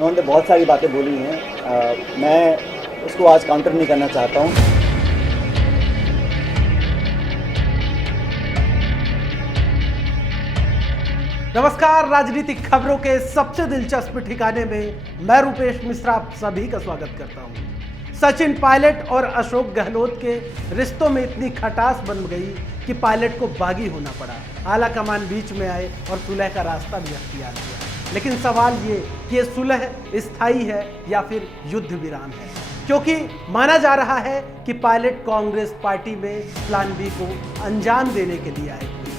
उन्होंने बहुत सारी बातें बोली हैं, मैं उसको आज काउंटर नहीं करना चाहता हूँ। नमस्कार, राजनीतिक खबरों के सबसे दिलचस्प ठिकाने में मैं रूपेश मिश्रा आप सभी का स्वागत करता हूं। सचिन पायलट और अशोक गहलोत के रिश्तों में इतनी खटास बन गई कि पायलट को बागी होना पड़ा। आला कमान बीच में आए और सुलह का रास्ता भी अख्तियार किया। लेकिन सवाल ये कि ये सुलह स्थायी है या फिर युद्ध विराम है, क्योंकि माना जा रहा है कि पायलट कांग्रेस पार्टी में प्लान बी को अंजाम देने के लिए आए हुए,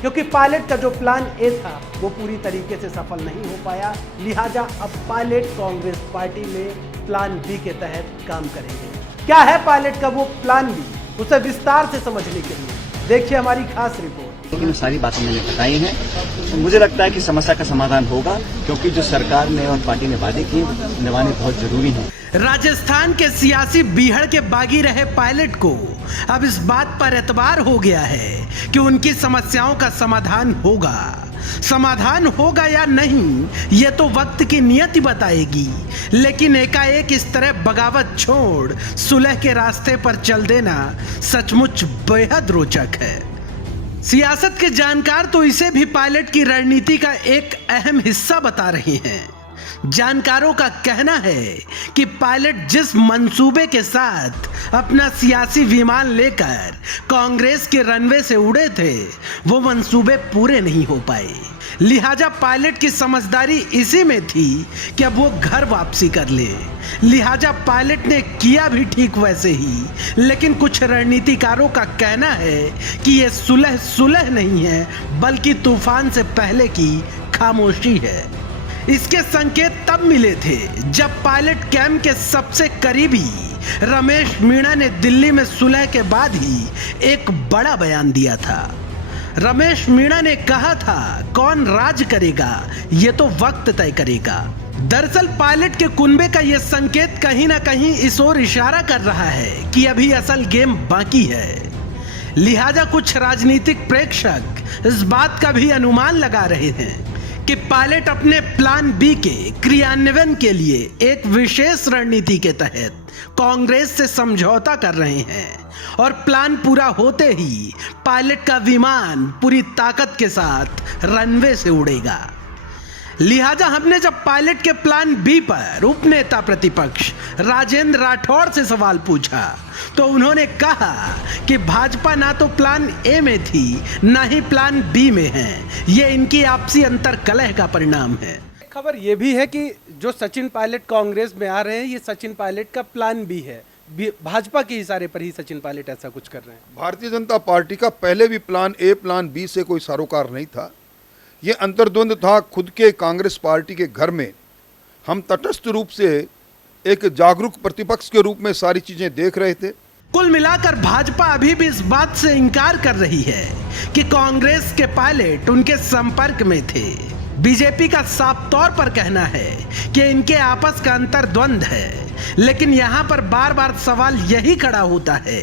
क्योंकि पायलट का जो प्लान ए था वो पूरी तरीके से सफल नहीं हो पाया। लिहाजा अब पायलट कांग्रेस पार्टी में प्लान बी के तहत काम करेंगे। क्या है पायलट का वो प्लान बी, उसे विस्तार से समझने के लिए देखिए हमारी खास रिपोर्ट। लेकिन सारी बातें मैंने बताई हैं, तो मुझे लगता है कि समस्या का समाधान होगा, क्योंकि जो सरकार ने और पार्टी ने वादे किए निभाने बहुत जरूरी हैं। राजस्थान के सियासी बीहड़ के बागी रहे पायलट को अब इस बात पर एतबार हो गया है कि उनकी समस्याओं का समाधान होगा या नहीं, ये तो वक्त की नियति बताएगी। लेकिन एकाएक इस तरह बगावत छोड़ सुलह के रास्ते पर चल देना सचमुच बेहद रोचक है। सियासत के जानकार तो इसे भी पायलट की रणनीति का एक अहम हिस्सा बता रहे हैं। जानकारों का कहना है कि पायलट जिस मंसूबे के साथ अपना सियासी विमान लेकर कांग्रेस के रनवे से उड़े थे, वो मंसूबे पूरे नहीं हो पाए। लिहाजा पायलट की समझदारी इसी में थी कि अब वो घर वापसी कर ले। लिहाजा पायलट ने किया भी ठीक वैसे ही। लेकिन कुछ रणनीतिकारों का कहना है कि ये सुलह नहीं है, बल्कि तूफान से पहले की खामोशी है। इसके संकेत तब मिले थे जब पायलट कैंप के सबसे करीबी रमेश मीणा ने दिल्ली में सुलह के बाद ही एक बड़ा बयान दिया था। रमेश मीणा ने कहा था, कौन राज करेगा ये तो वक्त तय करेगा। दरअसल पायलट के कुनबे का यह संकेत कहीं ना कहीं इस ओर इशारा कर रहा है कि अभी असल गेम बाकी है। लिहाजा कुछ राजनीतिक प्रेक्षक इस बात का भी अनुमान लगा रहे हैं कि पायलट अपने प्लान बी के क्रियान्वयन के लिए एक विशेष रणनीति के तहत कांग्रेस से समझौता कर रहे हैं और प्लान पूरा होते ही पायलट का विमान पूरी ताकत के साथ रनवे से उड़ेगा। लिहाजा हमने जब पायलट के प्लान बी पर उपनेता प्रतिपक्ष राजेंद्र राठौड़ से सवाल पूछा, तो उन्होंने कहा कि भाजपा ना तो प्लान ए में थी, ना ही प्लान बी में है। ये इनकी आपसी अंतर कलह का परिणाम है। खबर ये भी है कि जो सचिन पायलट कांग्रेस में आ रहे हैं, ये सचिन पायलट का प्लान बी है। भाजपा के इशारे पर ही सचिन पायलट ऐसा कुछ कर रहे हैं। भारतीय जनता पार्टी का पहले भी प्लान ए प्लान बी से कोई सरोकार नहीं था। ये अंतर्द्वंद था खुद के कांग्रेस पार्टी के घर में। हम तटस्थ रूप से एक जागरूक प्रतिपक्ष के रूप में सारी चीजें देख रहे थे। कुल मिलाकर भाजपा अभी भी इस बात से इनकार कर रही है कि कांग्रेस के पायलट उनके संपर्क में थे। बीजेपी का साफ तौर पर कहना है कि इनके आपस का अंतर्द्वंद है। लेकिन यहाँ पर बार बार सवाल यही खड़ा होता है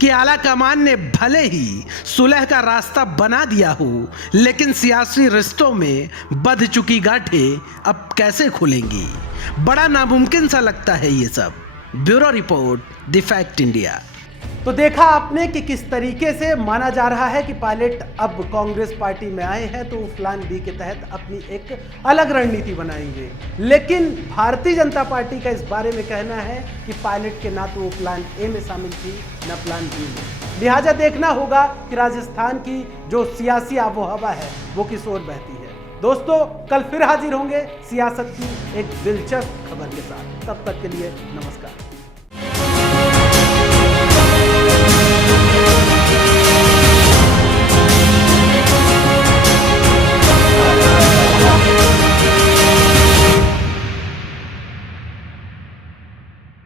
कि आला कमान ने भले ही सुलह का रास्ता बना दिया हो, लेकिन सियासी रिश्तों में बंध चुकी गांठें अब कैसे खुलेंगी। बड़ा नामुमकिन सा लगता है ये सब। Bureau report, the fact India. तो देखा आपने कि किस तरीके से माना जा रहा है कि पायलट अब कांग्रेस पार्टी में आए हैं तो प्लान बी के तहत अपनी एक अलग रणनीति बनाएंगे। लेकिन भारतीय जनता पार्टी का इस बारे में कहना है कि पायलट के ना तो वो प्लान ए में शामिल थी, ना प्लान बी में। लिहाजा देखना होगा कि राजस्थान की जो सियासी आबोहवा है वो किस ओर बहती है। दोस्तों, कल फिर हाजिर होंगे सियासत की एक दिलचस्प खबर के साथ। तब तक के लिए नमस्कार।